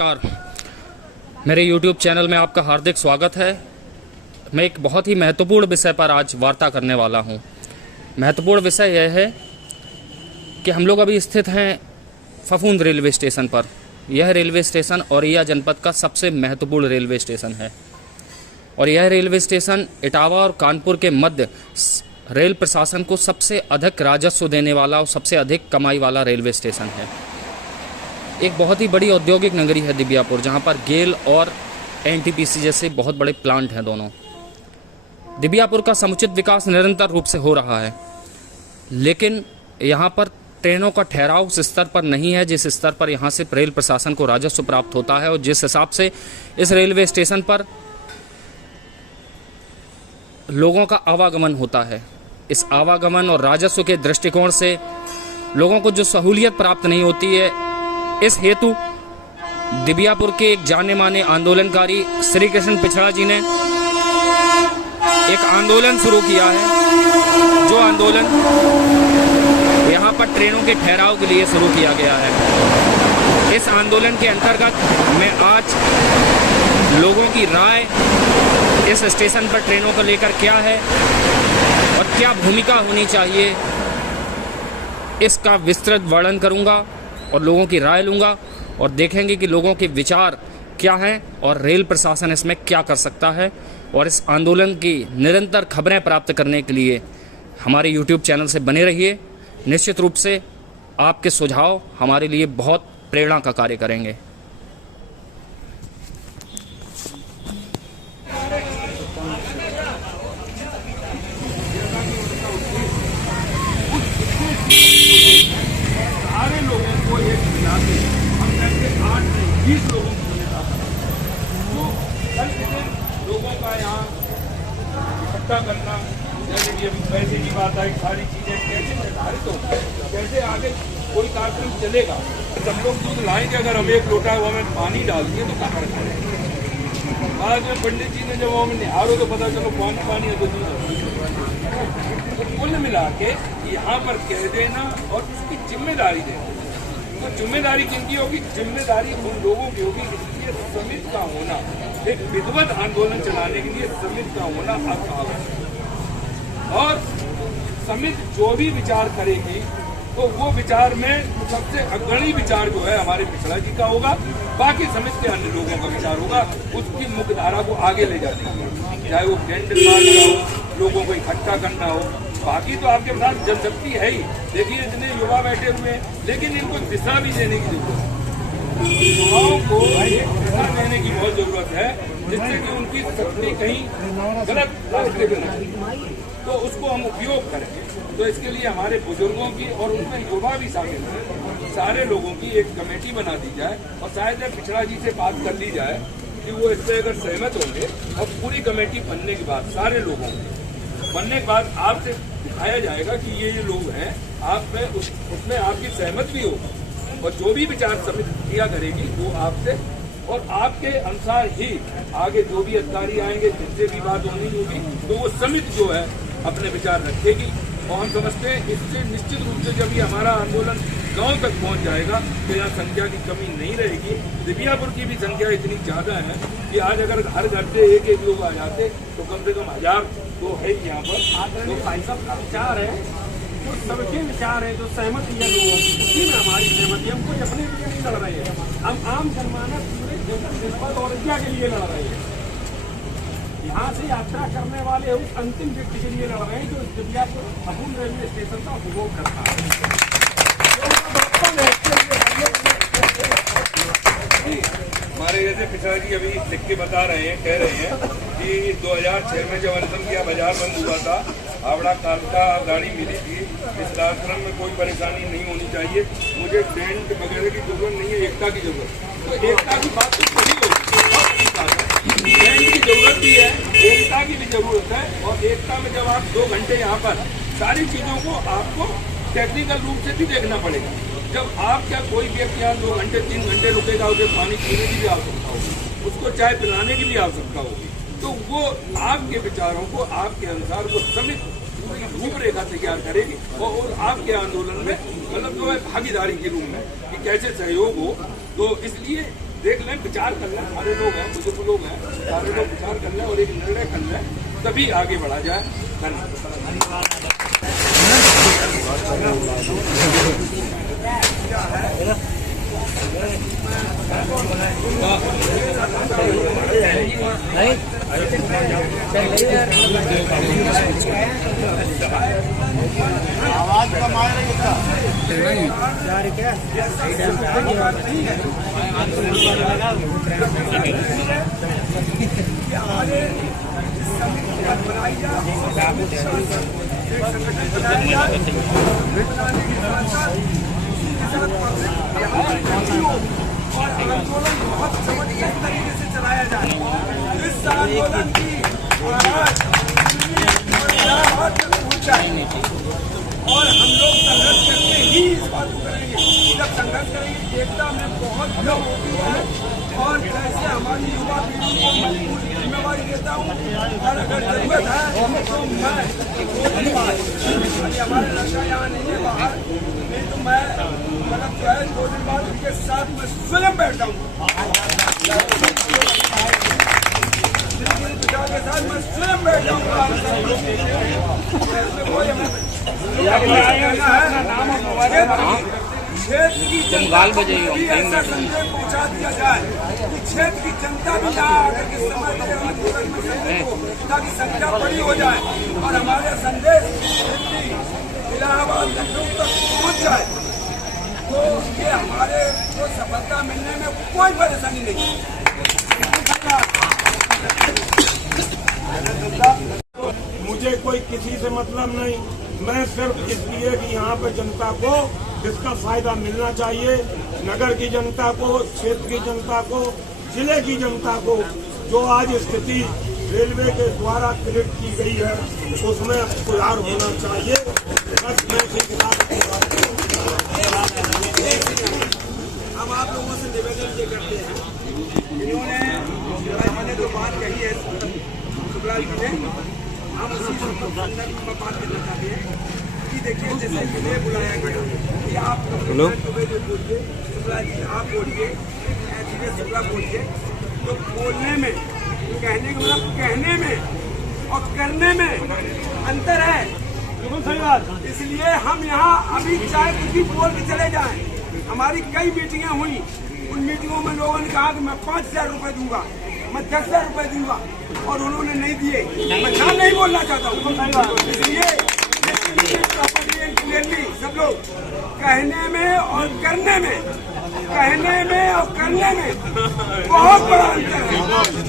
नमस्कार, मेरे YouTube channel में आपका हार्दिक स्वागत है। मैं एक बहुत ही महत्वपूर्ण विषय पर आज वार्ता करने वाला हूं। महत्वपूर्ण विषय यह है कि हम लोग अभी स्थित हैं फफूंद रेलवे स्टेशन पर। यह रेलवे स्टेशन औरैया जनपद का सबसे महत्वपूर्ण रेलवे स्टेशन है और यह रेलवे स्टेशन इटावा और कानपुर के मध्य रेल प्रशासन को सबसे अधिक राजस्व देने वाला और सबसे अधिक कमाई वाला रेलवे स्टेशन है। एक बहुत ही बड़ी औद्योगिक नगरी है दिबियापुर, जहां पर गेल और एनटीपीसी जैसे बहुत बड़े प्लांट हैं दोनों। दिबियापुर का समुचित विकास निरंतर रूप से हो रहा है, लेकिन यहां पर ट्रेनों का ठहराव उस स्तर पर नहीं है जिस स्तर पर यहां से रेल प्रशासन को राजस्व प्राप्त होता है। और जिस हिसाब से इस रेलवे स्टेशन पर लोगों का आवागमन होता है, इस आवागमन और राजस्व के दृष्टिकोण से लोगों को जो सहूलियत प्राप्त नहीं होती है, इस हेतु दिबियापुर के एक जाने माने आंदोलनकारी श्री कृष्ण पिछड़ा जी ने एक आंदोलन शुरू किया है, जो आंदोलन यहाँ पर ट्रेनों के ठहराव के लिए शुरू किया गया है। इस आंदोलन के अंतर्गत मैं आज लोगों की राय इस स्टेशन पर ट्रेनों को लेकर क्या है और क्या भूमिका होनी चाहिए, इसका विस्तृत वर्णन करूंगा और लोगों की राय लूंगा और देखेंगे कि लोगों के विचार क्या हैं और रेल प्रशासन इसमें क्या कर सकता है। और इस आंदोलन की निरंतर खबरें प्राप्त करने के लिए हमारे YouTube चैनल से बने रहिए। निश्चित रूप से आपके सुझाव हमारे लिए बहुत प्रेरणा का कार्य करेंगे। सारे लोगों को एक मिलाते हम कहते 8 से 20 लोगों को मिला तो कल के दिन लोगों का यहाँ इकट्ठा करना, जैसे कि अभी पैसे की बात आई, सारी चीजें कैसे निर्धारित हो, कैसे आगे कोई कार्यक्रम चलेगा। सब लोग दूध लाएंगे, अगर हम एक लोटा वो हमें पानी डाल दिए तो कहाँ रखेंगे। बाद में पंडित जी ने जब हमें निहारो तो पता चलो पानी है तो दूध। तो कुल मिला के यहाँ पर कह देना और उसकी जिम्मेदारी देना, तो जिम्मेदारी किनकी होगी? जिम्मेदारी उन लोगों की होगी। इसलिए समिति का होना, एक विधिवत आंदोलन चलाने के लिए समिति का होना आवश्यक। और समिति जो भी विचार करेगी तो वो विचार में सबसे अग्रणी विचार जो है हमारे पिछड़ा जी का होगा, बाकी समिति के अन्य लोगों का विचार होगा। उसकी मुख्य धारा को आगे ले जाने की, चाहे वो टेंट मारना हो, लोगों को इकट्ठा करना हो। बाकी तो आपके पास जनशक्ति है ही, देखिए इतने युवा बैठे हुए हैं, लेकिन इनको दिशा भी देने की जरूरत है। युवाओं को एक दिशा देने की बहुत जरूरत है, जिससे कि उनकी शक्ति कहीं गलत रास्ते पे नहीं, तो उसको हम उपयोग करें। तो इसके लिए हमारे बुजुर्गों की और उनमें युवा भी शामिल है, सारे लोगों की एक कमेटी बना दी जाए और शायद पिछड़ा जी से बात कर ली जाए कि वो इससे अगर सहमत होंगे और पूरी कमेटी बनने के बाद, सारे लोगों बनने के बाद आपसे दिखाया जाएगा कि ये लोग हैं, आप में उसमें आपकी सहमत भी हो और जो भी विचार समिति किया करेगी वो आपसे और आपके अनुसार ही आगे जो भी अधिकारी आएंगे जिनसे भी बात होनी होगी तो वो समिति जो है अपने विचार रखेगी। और हम समझते हैं इससे निश्चित रूप से जब ये हमारा आंदोलन गांव तक पहुंच जाएगा तो यहाँ संख्या की कमी नहीं रहेगी। दिबियापुर की भी संख्या इतनी ज़्यादा है कि आज अगर हर घर से एक लोग आ जाते तो कम से कम 1000 तो है यहाँ पर। तो भाई साहब का विचार है, जो सबके विचार है, जो सहमति है लोगों की, उसी में हमारी सहमति है। हम कोई अपने लिए नहीं लड़ रहे हैं, हम आम जनमानस पूरे जनपद और इंडिया के लिए लड़ रहे हैं। यहाँ से यात्रा करने वाले उस अंतिम व्यक्ति के लिए लड़ रहे हैं जो दिबियापुर फफूंद रेलवे स्टेशन का उपभोग करता है। हमारे जैसे पिछड़ा जी अभी लिख के बता रहे हैं, कह रहे हैं कि 2006 में जब अनशन किया, बाजार बंद हुआ था, हावड़ा कालका गाड़ी मिली थी, इस कार्यक्रम में कोई परेशानी नहीं होनी चाहिए, मुझे टेंट वगैरह की जरूरत नहीं है, एकता की जरूरत। तो एकता की बात तो सही होगी, टेंट की जरूरत भी है, एकता की भी जरूरत है। और एकता में जब आप 2 घंटे यहाँ पर सारी चीजों को आपको टेक्निकल रूप से भी देखना पड़ेगा। जब आप क्या कोई व्यक्ति यहाँ 2 घंटे 3 घंटे रुकेगा, उसे पानी पीने की भी आवश्यकता होगी, उसको चाय पिलाने की भी आवश्यकता होगी, तो वो आपके विचारों को आपके अनुसार वो समिति पूरी रूपरेखा तैयार करेगी और आपके आंदोलन में मतलब जो है भागीदारी के रूप में कि कैसे सहयोग हो। तो इसलिए देख लें, विचार कर लें, सारे लोग हैं, बुजुर्ग लोग हैं, सारे लोग विचार कर लें और एक निर्णय कर लें, तभी आगे बढ़ा जाए। धन्यवाद। आवाज कम आ रही और आंदोलन बहुत जबरदस्त तरीके से चलाया जाए। इस आंदोलन की आवाज पहुंचाएंगे और हम लोग संघर्ष करके ही इस बात को करेंगे। जब संघर्ष करेंगे एकता में बहुत कम होती है और कैसे हमारी युवा पीढ़ी को मजबूत जिम्मेवारी देता हूँ और अगर जरूरत है तो मैं हमारे लड़का यहाँ नहीं है बाहर, नहीं तो मैं मतलब जो है 2 दिन बाद उनके साथ मैं स्वयं बैठता हूँ के साथ मैं स्वयं बैठ जाऊंगा। क्षेत्र की जनता को भी ऐसा संदेश पहुंचा दिया जाए कि क्षेत्र की जनता भी यहाँ आकर के समय ताकि संख्या बड़ी हो जाए और हमारे संदेश दिल्ली, इलाहाबाद, लखनऊ तक पहुंच जाए, तो ये हमारे को सफलता मिलने में कोई परेशानी नहीं। मुझे कोई किसी से मतलब नहीं, मैं सिर्फ इसलिए कि यहाँ पे जनता को इसका फायदा मिलना चाहिए, नगर की जनता को, क्षेत्र की जनता को, जिले की जनता को, जो आज स्थिति रेलवे के द्वारा क्रिएट की गई है उसमें सुधार होना चाहिए। बस मैं हम आप लोगों से निवेदन ये करते हैं, इन्होंने जो बात कही है शुक्ला जी ने, हम उसी संदर्भ में बात करना चाहते हैं कि देखिए जैसे मुझे बुलाया गया कि आप बोलिए, शुक्ला जी आप बोलिए, धीरे शुक्ला बोलिए, तो बोलने में, कहने का मतलब कहने में और करने में अंतर है। बिल्कुल सही बात। इसलिए हम यहाँ अभी चाहे कुछ भी बोल के चले जाएं, हमारी कई मीटिंगें हुई, उन मीटिंगों में लोगों ने कहा कि मैं 5,000 रुपए दूंगा, मैं 10,000 रुपए दूंगा और उन्होंने नहीं दिए। मैं नाम नहीं बोलना चाहता हूँ, इसलिए क्लियरली सब लोग कहने में और करने में, कहने में और करने में बहुत बड़ा अंतर है।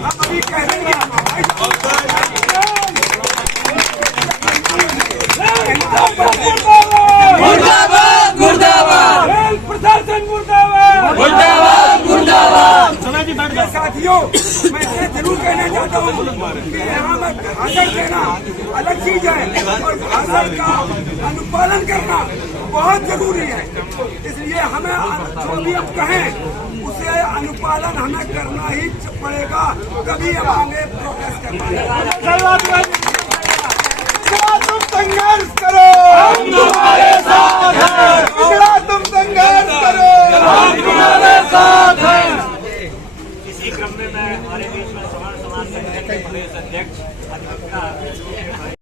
हम अभी कहेंगे मुर्दाबाद, मुर्दाबाद, प्रशासन मुर्दाबाद, मुर्दाबाद, मुर्दाबाद। साथियों, मैं ये जरूर कहना चाहता हूँ कि यहाँ में भाषण देना अलग चीज है और भाषण का अनुपालन करना बहुत जरूरी है। इसलिए हमें जो भी अब कहें उसे अनुपालन हमें करना ही पड़ेगा, कभी हम आगे प्रोग्रेस कर पाएंगे। तुम संघर्ष करो,